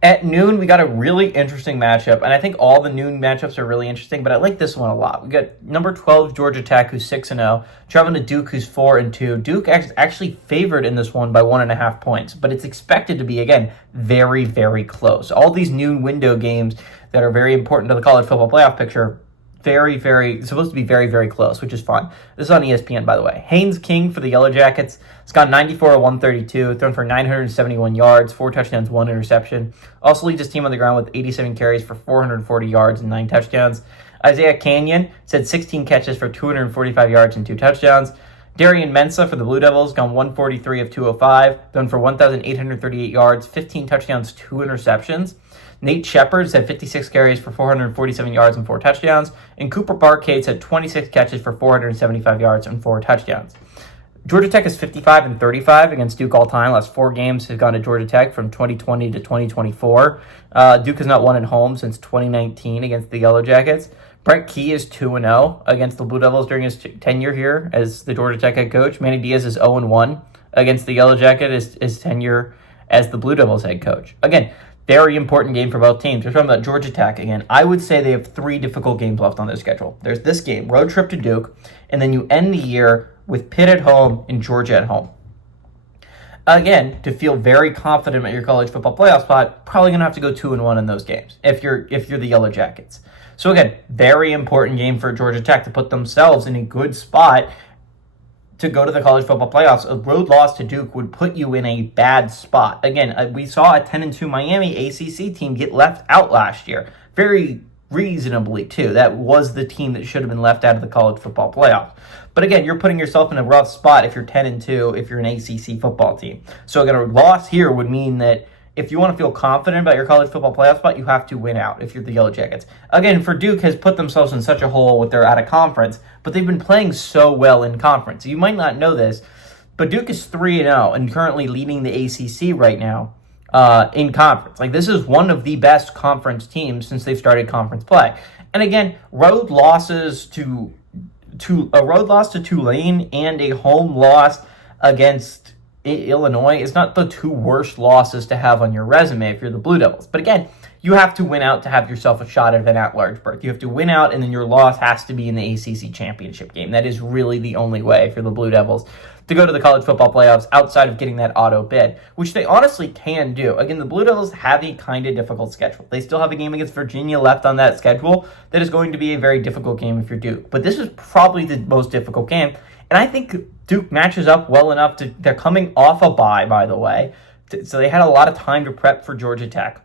At noon, we got a really interesting matchup, and I think all the noon matchups are really interesting, but I like this one a lot. We got number 12, Georgia Tech, who's 6-0, traveling to Duke, who's 4-2. Duke actually favored in this one by 1.5 points, but it's expected to be, again, very, very close. All these noon window games that are very important to the college football playoff picture supposed to be very, very close, which is fun. This is on ESPN, by the way. Haynes King for the Yellow Jackets. It's gone 94 of 132, thrown for 971 yards, 4 touchdowns, 1 interception. Also leads his team on the ground with 87 carries for 440 yards and 9 touchdowns. Isaiah Canyon had 16 catches for 245 yards and 2 touchdowns. Darian Mensah for the Blue Devils, gone 143 of 205, thrown for 1,838 yards, 15 touchdowns, 2 interceptions. Nate Shepard had 56 carries for 447 yards and 4 touchdowns, and Cooper Barcades had 26 catches for 475 yards and 4 touchdowns. Georgia Tech is 55-35 against Duke all time. Last 4 games have gone to Georgia Tech from 2020 to 2024. Duke has not won at home since 2019 against the Yellow Jackets. Brent Key is 2-0 against the Blue Devils during his tenure here as the Georgia Tech head coach. Manny Diaz is 0-1 against the Yellow Jackets his tenure as the Blue Devils head coach. Again, very important game for both teams. We're talking about Georgia Tech again. I would say they have 3 difficult games left on their schedule. There's this game, road trip to Duke, and then you end the year with Pitt at home and Georgia at home. Again, to feel very confident at your college football playoff spot, probably going to have to go 2-1 in those games if you're the Yellow Jackets. So again, very important game for Georgia Tech to put themselves in a good spot to go to the college football playoffs. A road loss to Duke would put you in a bad spot. Again, we saw a 10-2 Miami ACC team get left out last year. Very reasonably, too. That was the team that should have been left out of the college football playoffs. But again, you're putting yourself in a rough spot if you're 10-2, if you're an ACC football team. So again, a loss here would mean that if you want to feel confident about your college football playoff spot, you have to win out if you're the Yellow Jackets. Again, for Duke has put themselves in such a hole with their out of conference, but they've been playing so well in conference. You might not know this, but Duke is 3-0 and currently leading the ACC right now in conference. Like, this is one of the best conference teams since they've started conference play. And again, road losses to Tulane and a home loss against Illinois is not the 2 worst losses to have on your resume if you're the Blue Devils. But again, you have to win out to have yourself a shot at an at-large berth. You have to win out, and then your loss has to be in the ACC championship game. That is really the only way for the Blue Devils to go to the college football playoffs outside of getting that auto bid, which they honestly can do. Again, the Blue Devils have a kind of difficult schedule. They still have a game against Virginia left on that schedule that is going to be a very difficult game if you're Duke. But this is probably the most difficult game, and I think Duke matches up well enough they're coming off a bye, by the way, so they had a lot of time to prep for Georgia Tech.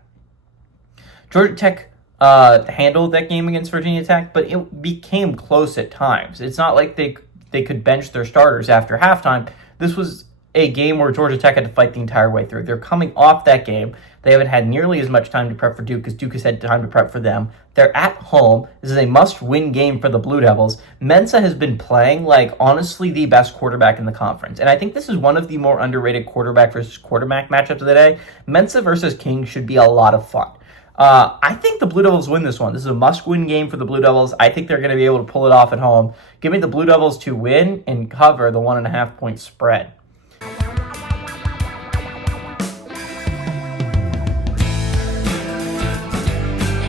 Georgia Tech handled that game against Virginia Tech, but it became close at times. It's not like they could bench their starters after halftime. This was a game where Georgia Tech had to fight the entire way through. They're coming off that game. They haven't had nearly as much time to prep for Duke as Duke has had time to prep for them. They're at home. This is a must-win game for the Blue Devils. Mensah has been playing like, honestly, the best quarterback in the conference. And I think this is one of the more underrated quarterback versus quarterback matchups of the day. Mensah versus King should be a lot of fun. I think the Blue Devils win this one. This is a must-win game for the Blue Devils. I think they're going to be able to pull it off at home. Give me the Blue Devils to win and cover the 1.5 point spread.